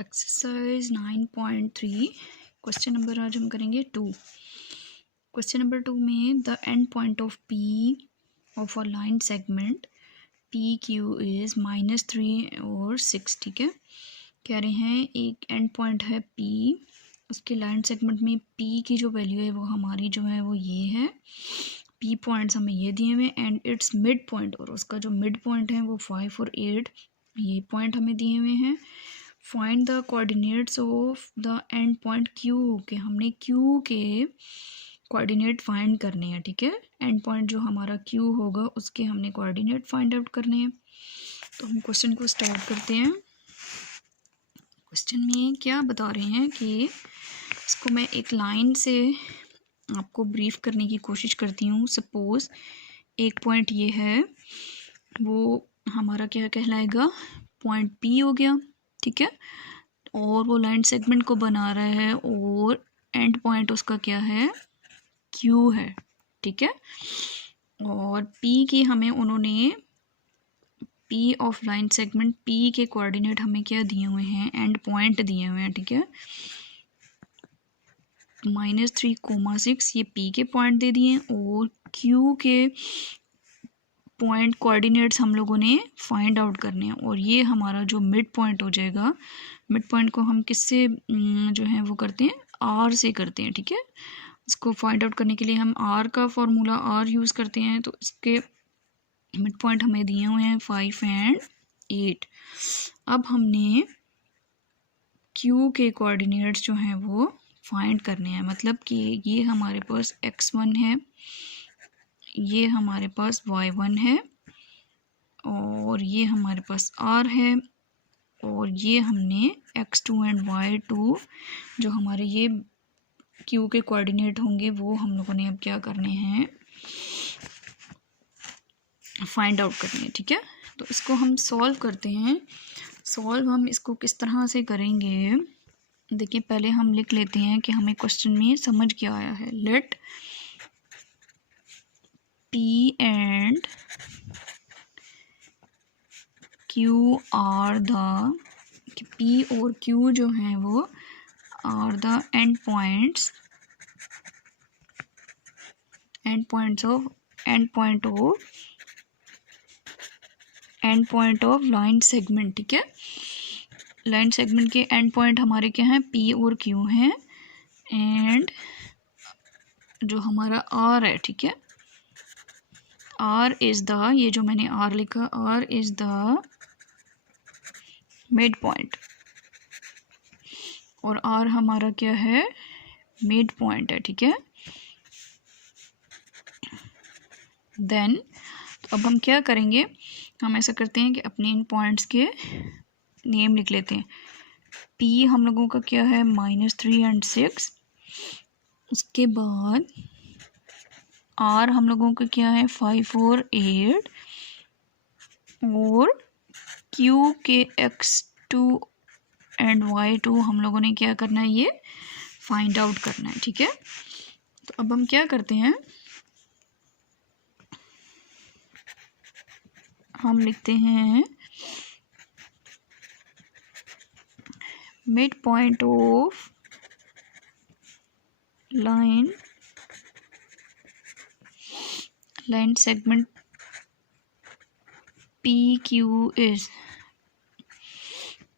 Exercise 9.3 question number आज हम करेंगे 2। क्वेश्चन नंबर 2 में the end point of P of a line segment P Q is -3 और 6। ठीक है, कह रहे हैं एक एंड पॉइंट है पी, उसके लाइन सेगमेंट में पी की जो वैल्यू है वो हमारी जो है वो ये है, पी पॉइंट्स हमें ये दिए हुए एंड इट्स मिड पॉइंट, और उसका जो मिड पॉइंट है वो 5 और 8 ये पॉइंट हमें दिए हुए हैं। Find the coordinates of the end point Q के, हमने क्यू के कोऑर्डिनेट फाइंड करने हैं। ठीक है, एंड पॉइंट जो हमारा क्यू होगा उसके हमने कोऑर्डिनेट फाइंड आउट करने हैं। तो हम क्वेश्चन को स्टार्ट करते हैं। क्वेश्चन में क्या बता रहे हैं कि इसको मैं एक लाइन से आपको ब्रीफ करने की कोशिश करती हूँ। सपोज एक पॉइंट ये है, वो हमारा क्या कहलाएगा, पॉइंट पी हो गया। ठीक है, और वो लाइन सेगमेंट को बना रहा है और एंड पॉइंट उसका क्या है, क्यू है। ठीक है, और पी की हमें उन्होंने P of line segment P के कोऑर्डिनेट हमें क्या दिए हुए हैं, एंड पॉइंट दिए हुए हैं। ठीक है, -3, 6 ये पी के पॉइंट दे दिए और क्यू के पॉइंट कोऑर्डिनेट्स हम लोगों ने फाइंड आउट करने हैं। और ये हमारा जो मिड पॉइंट हो जाएगा, मिड पॉइंट को हम किससे जो है वो करते हैं, आर से करते हैं। ठीक है, इसको फाइंड आउट करने के लिए हम आर का फॉर्मूला आर यूज़ करते हैं। तो इसके मिड पॉइंट हमें दिए हुए हैं 5 एंड 8। अब हमने क्यू के कोऑर्डिनेट्स जो हैं वो फाइंड करने हैं, मतलब कि ये हमारे पास x1 है, ये हमारे पास y1 है, और ये हमारे पास r है, और ये हमने x2 एंड y2 जो हमारे ये q के कोऑर्डिनेट होंगे वो हम लोगों ने अब क्या करने हैं, फाइंड आउट करने हैं। ठीक है, तो इसको हम सॉल्व करते हैं। सॉल्व हम इसको किस तरह से करेंगे, देखिए पहले हम लिख लेते हैं कि हमें क्वेश्चन में समझ क्या आया है। Let P and Q are the, P और क्यू जो हैं वो are the end points of line segment. ठीक है, लाइन सेगमेंट के एंड पॉइंट हमारे क्या हैं, पी और क्यू हैं, एंड जो हमारा आर है, ठीक है, आर इज द, ये जो मैंने आर लिखा, R is the mid point, और आर हमारा क्या है, मिड पॉइंट है। ठीक है, देन तो अब हम क्या करेंगे, हम ऐसा करते हैं कि अपने इन पॉइंट्स के नेम लिख लेते हैं। पी हम लोगों का क्या है, -3 एंड 6। उसके बाद आर हम लोगों का क्या है, 5 और 8, और क्यू के x2 एंड y2 हम लोगों ने क्या करना है, ये फाइंड आउट करना है। ठीक है, तो अब हम क्या करते हैं, हम लिखते हैं mid point of line segment P Q is,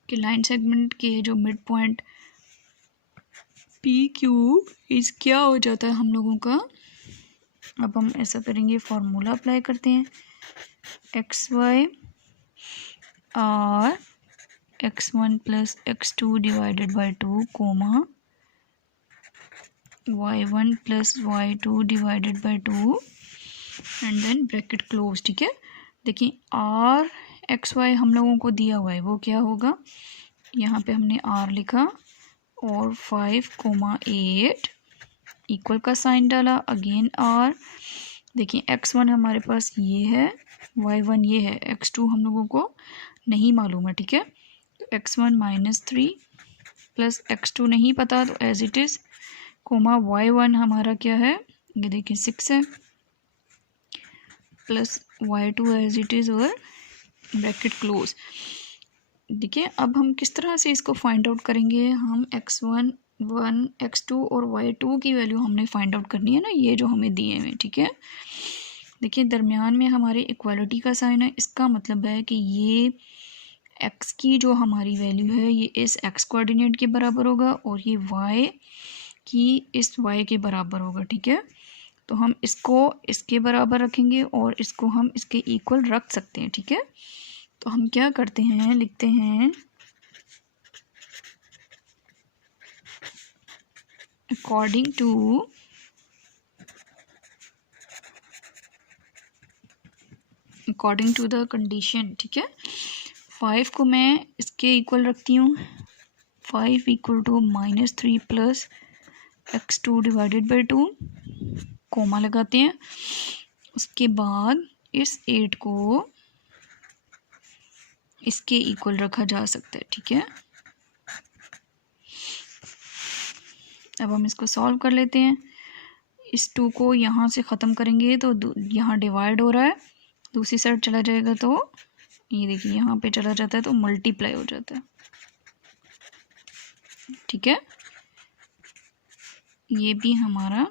कि लाइन सेगमेंट के जो mid point P Q is क्या हो जाता है हम लोगों का। अब हम ऐसा करेंगे, फॉर्मूला अप्लाई करते हैं, xy r x1 plus x2 divided by 2 comma y1 plus y2 divided by 2 and then bracket close. ठीक है, देखिए r xy हम लोगों को दिया हुआ है, वो क्या होगा, यहाँ पे हमने r लिखा और 5,8 इक्वल का साइन डाला, अगेन r। देखिए x1 हमारे पास ये है, y1 ये है, x2 हम लोगों को नहीं मालूम है। ठीक है, तो x1 -3 प्लस x2 नहीं पता, तो as it is, coma y1 हमारा क्या है, ये देखिए 6 है, plus y2 as it is, और ब्रैकेट क्लोज। देखिए अब हम किस तरह से इसको फाइंड आउट करेंगे। हम x1 x2 और y2 की वैल्यू हमने फाइंड आउट करनी है ना, ये जो हमें दिए हुए, ठीक है। देखिए दरमियान में हमारे इक्वालिटी का साइन है, इसका मतलब है कि ये x की जो हमारी वैल्यू है ये इस x कोऑर्डिनेट के बराबर होगा और ये y की इस y के बराबर होगा, ठीक है। तो हम इसको इसके बराबर रखेंगे और इसको हम इसके इक्वल रख सकते हैं, ठीक है। तो हम क्या करते हैं, लिखते हैं अकॉर्डिंग टू द कंडीशन, ठीक है। 5 को मैं इसके इक्वल रखती हूँ, 5 equal to -3 plus x2 divided by 2, comma लगाते हैं। उसके बाद इस 8 को इसके इक्वल रखा जा सकता है, ठीक है। अब हम इसको सॉल्व कर लेते हैं। इस 2 को यहाँ से ख़त्म करेंगे तो यहाँ डिवाइड हो रहा है, दूसरी साइड चला जाएगा तो ये देखिए यहाँ पे चला जाता है तो मल्टीप्लाई हो जाता है, ठीक है। ये भी हमारा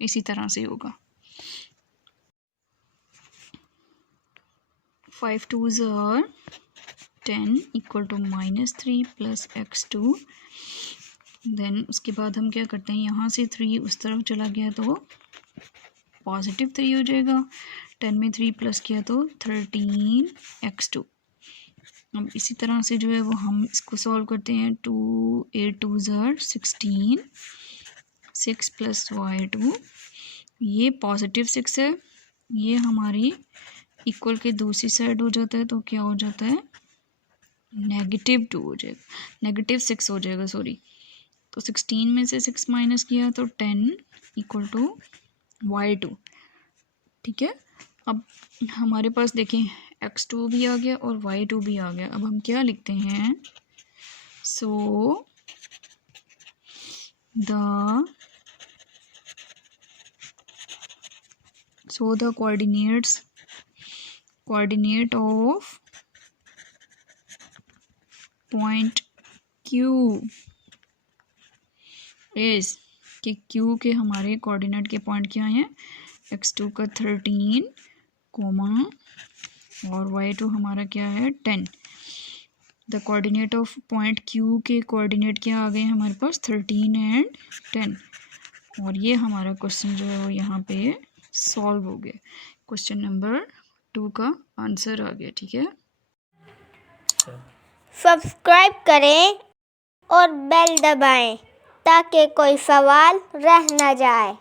इसी तरह से होगा। 5 2s are 10 equal to -3 plus x2। Then उसके बाद हम क्या करते हैं, यहाँ से 3 उस तरफ चला गया तो +3 हो जाएगा। 10 में 3 प्लस किया तो 13x2। अब इसी तरह से जो है वो हम इसको सॉल्व करते हैं। 2 8 2s are 16, 6 प्लस y2, ये +6 है, ये हमारी इक्वल के दूसरी साइड हो जाता है तो क्या हो जाता है, -2 हो जाएगा, -6 हो जाएगा, सॉरी। तो 16 में से 6 माइनस किया तो 10 इक्वल टू y2, ठीक है। अब हमारे पास देखें x2 भी आ गया और y2 भी आ गया। अब हम क्या लिखते हैं, so the coordinate of point Q is कि Q के हमारे कोऑर्डिनेट के पॉइंट क्या हैं, x2 का 13 कोमा और y2 हमारा क्या है 10। The coordinate of point Q के कोऑर्डिनेट क्या आ गए हमारे पास 13 एंड 10। और ये हमारा क्वेश्चन जो है वो यहाँ पे सॉल्व हो गया। क्वेश्चन नंबर 2 का आंसर आ गया, ठीक है। सब्सक्राइब करें और बेल दबाएं ताकि कोई सवाल रह न जाए।